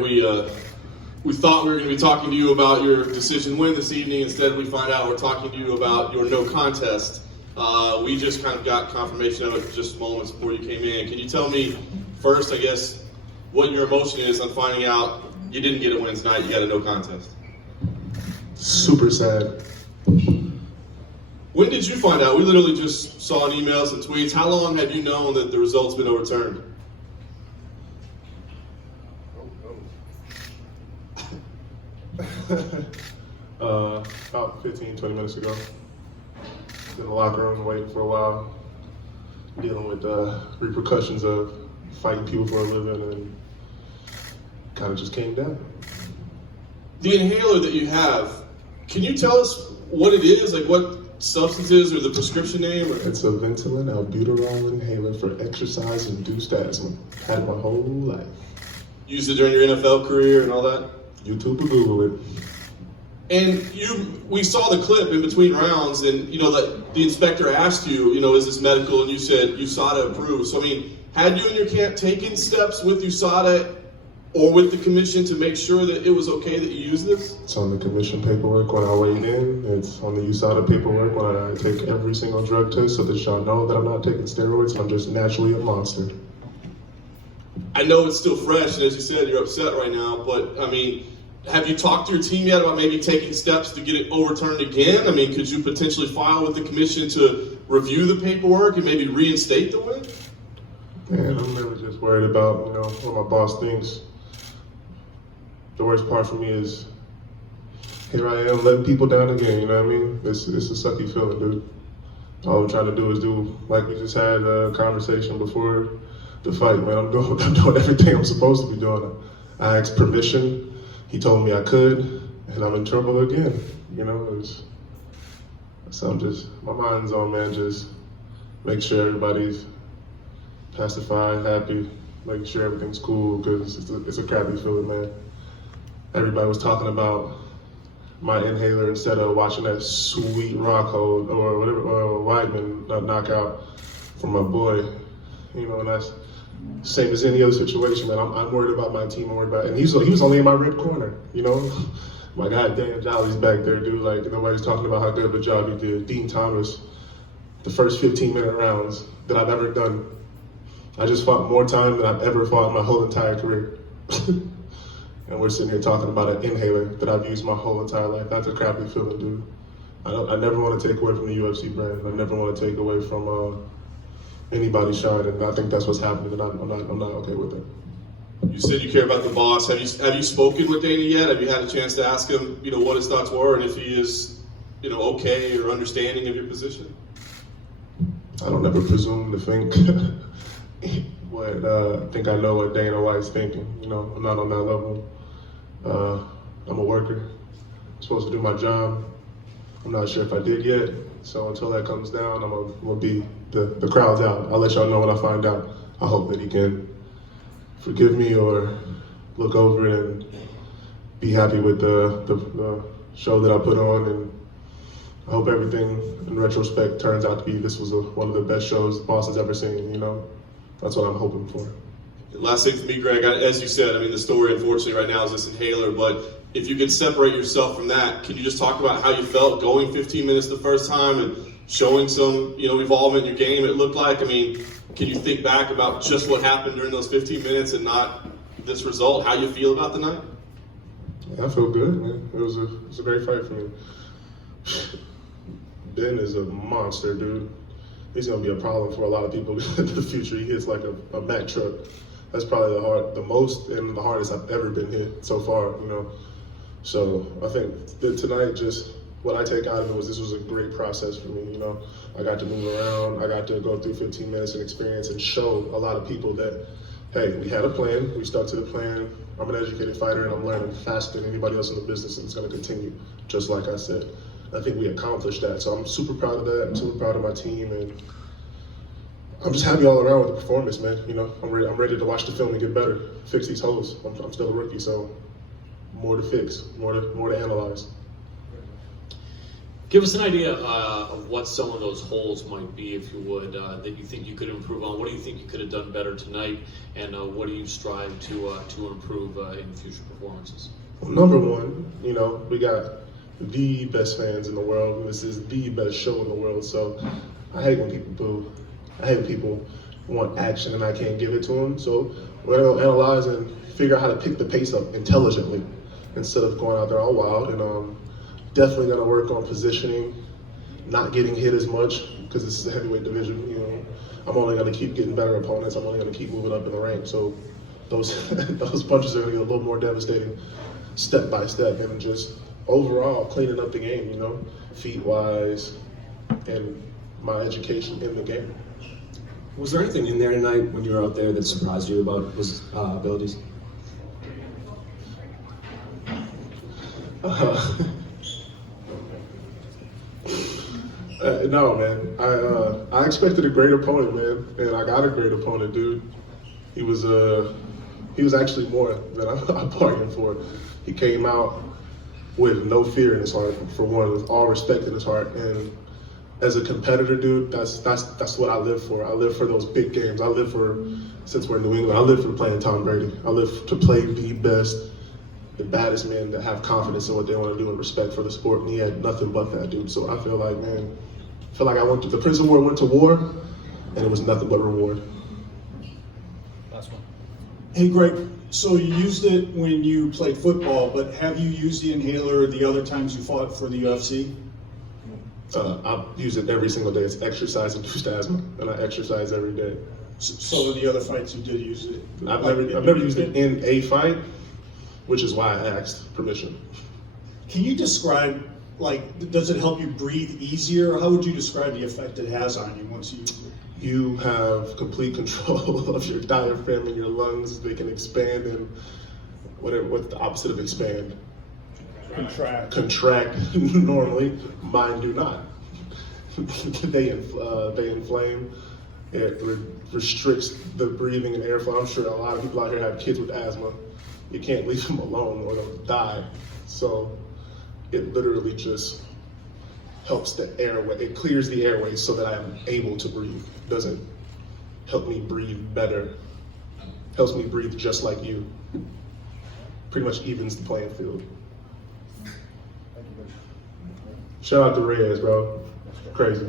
We thought we were going to be talking to you about your decision win this evening. Instead, we find out we're talking to you about your no contest. We just kind of got confirmation of it just moments before you came in. Can you tell me first, I guess, what your emotion is on finding out you didn't get a win tonight, you got a no contest? Super sad. When did you find out? We literally just saw in emails and tweets. How long have you known that the result's been overturned? About 15, 20 minutes ago. In the locker room waiting for a while, dealing with repercussions of fighting people for a living, and kind of just came down. The inhaler that you have, can you tell us what it is? Like what substance is or the prescription name? Or? It's a Ventolin albuterol inhaler for exercise-induced asthma. Had it my whole life. Used it during your NFL career and all that? YouTube or Google it. And we saw the clip in between rounds, and the inspector asked you, is this medical? And you said USADA approved. So had you and your camp taken steps with USADA or with the commission to make sure that it was okay that you use this? It's on the commission paperwork when I weighed in. It's on the USADA paperwork when I take every single drug test, so that y'all know that I'm not taking steroids and I'm just naturally a monster. I know it's still fresh, and as you said, you're upset right now, but have you talked to your team yet about maybe taking steps to get it overturned again? Could you potentially file with the commission to review the paperwork and maybe reinstate the win? Man, I'm never just worried about, what my boss thinks. The worst part for me is, here I am letting people down again, you know what I mean? It's a sucky feeling, dude. All I'm trying to do is do, like we just had a conversation before the fight, man. I'm doing everything I'm supposed to be doing. I asked permission. He told me I could, and I'm in trouble again. So I'm just, my mind's on, man, just make sure everybody's pacified, happy, making sure everything's cool, because it's a crappy feeling, man. Everybody was talking about my inhaler instead of watching that sweet Rockhold or whatever, Weidman knockout from my boy, and that's same as any other situation, man. I'm worried about my team. I'm worried about, and he was only in my red corner, My guy Dan Jolly's back there, dude. Like nobody's talking about how good of a job he did. Dean Thomas, the first 15-minute rounds that I've ever done. I just fought more time than I've ever fought in my whole entire career. And we're sitting here talking about an inhaler that I've used my whole entire life. That's a crappy feeling, dude. I never want to take away from the UFC brand. I never want to take away from anybody's shine, and I think that's what's happening, and I'm not okay with it. You said you care about the boss. Have you spoken with Dana yet? Have you had a chance to ask him, what his thoughts were, and if he is, okay or understanding of your position? I don't ever presume to think I think I know what Dana White's thinking. I'm not on that level. I'm a worker. I'm supposed to do my job. I'm not sure if I did yet. So until that comes down, I'm gonna be the crowd's out. I'll let y'all know when I find out. I hope that he can forgive me or look over it and be happy with the show that I put on. And I hope everything in retrospect turns out to be this was one of the best shows the boss has ever seen. That's what I'm hoping for. Last thing for me, Greg, as you said, the story unfortunately right now is this inhaler, but if you could separate yourself from that, can you just talk about how you felt going 15 minutes the first time and showing some, evolvement in your game, it looked like? Can you think back about just what happened during those 15 minutes and not this result, how you feel about the night? I feel good, man. It was a great fight for me. Ben is a monster, dude. He's going to be a problem for a lot of people in the future. He hits like a Mack truck. That's probably the most and the hardest I've ever been hit so far, So I think that tonight, just what I take out of it was this was a great process for me, I got to move around. I got to go through 15 minutes and experience and show a lot of people that, hey, we had a plan. We stuck to the plan. I'm an educated fighter, and I'm learning faster than anybody else in the business, and it's going to continue, just like I said. I think we accomplished that, so I'm super proud of that. I'm super proud of my team, and I'm just happy all around with the performance, man. I'm ready to watch the film and get better, fix these holes. I'm still a rookie, so more to fix, more to analyze. Give us an idea of what some of those holes might be, if you would, that you think you could improve on. What do you think you could have done better tonight, and what do you strive to improve in future performances? Well, number one, we got the best fans in the world. This is the best show in the world. So I hate when people boo. I hate when people want action and I can't give it to them. So we're going to analyze and figure out how to pick the pace up intelligently instead of going out there all wild. And definitely going to work on positioning, not getting hit as much because this is a heavyweight division. I'm only going to keep getting better opponents. I'm only going to keep moving up in the rank. So those those punches are going to get a little more devastating step by step, and just overall cleaning up the game, feet wise, and my education in the game. Was there anything in there tonight when you were out there that surprised you about his abilities? No, man. I expected a great opponent, man, and I got a great opponent, dude. He was actually more than I bargained for. He came out with no fear in his heart, for one, with all respect in his heart. And as a competitor, dude, that's what I live for. I live for those big games. I live for, since we're in New England, I live for playing Tom Brady. I live to play the best, the baddest men that have confidence in what they want to do and respect for the sport. And he had nothing but that, dude. So I feel like, man, I went to the prison war, went to war, and it was nothing but reward. Last one. Hey, Greg, so you used it when you played football, but have you used the inhaler the other times you fought for the UFC? I use it every single day. It's exercise-induced asthma, and I exercise every day. So in the other fights you did use it? I've never used it in a fight, which is why I asked permission. Can you describe, does it help you breathe easier? How would you describe the effect it has on you once you use it? You have complete control of your diaphragm and your lungs. They can expand and what's the opposite of expand? Contract normally. Mine do not. They inflame. It restricts the breathing and airflow. I'm sure a lot of people out here have kids with asthma. You can't leave them alone or they'll die. So it literally just helps the airway. It clears the airways so that I am able to breathe. It doesn't help me breathe better. Helps me breathe just like you. Pretty much evens the playing field. Shout out to Reyes, bro. Crazy.